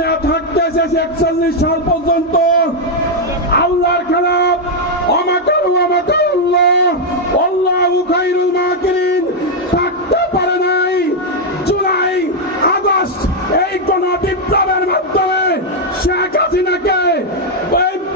দুনিয়া থাকতে এসেছে 41 সাল পর্যন্ত আল্লাহর খেলাফ অমাকারু অমাকারুল্লাহ আল্লাহু খায়রুল মাকিরিন থাকতে পারে নাই। জুলাই আগস্ট এই গণবিপ্লবের মাধ্যমে শেখ হাসিনাকে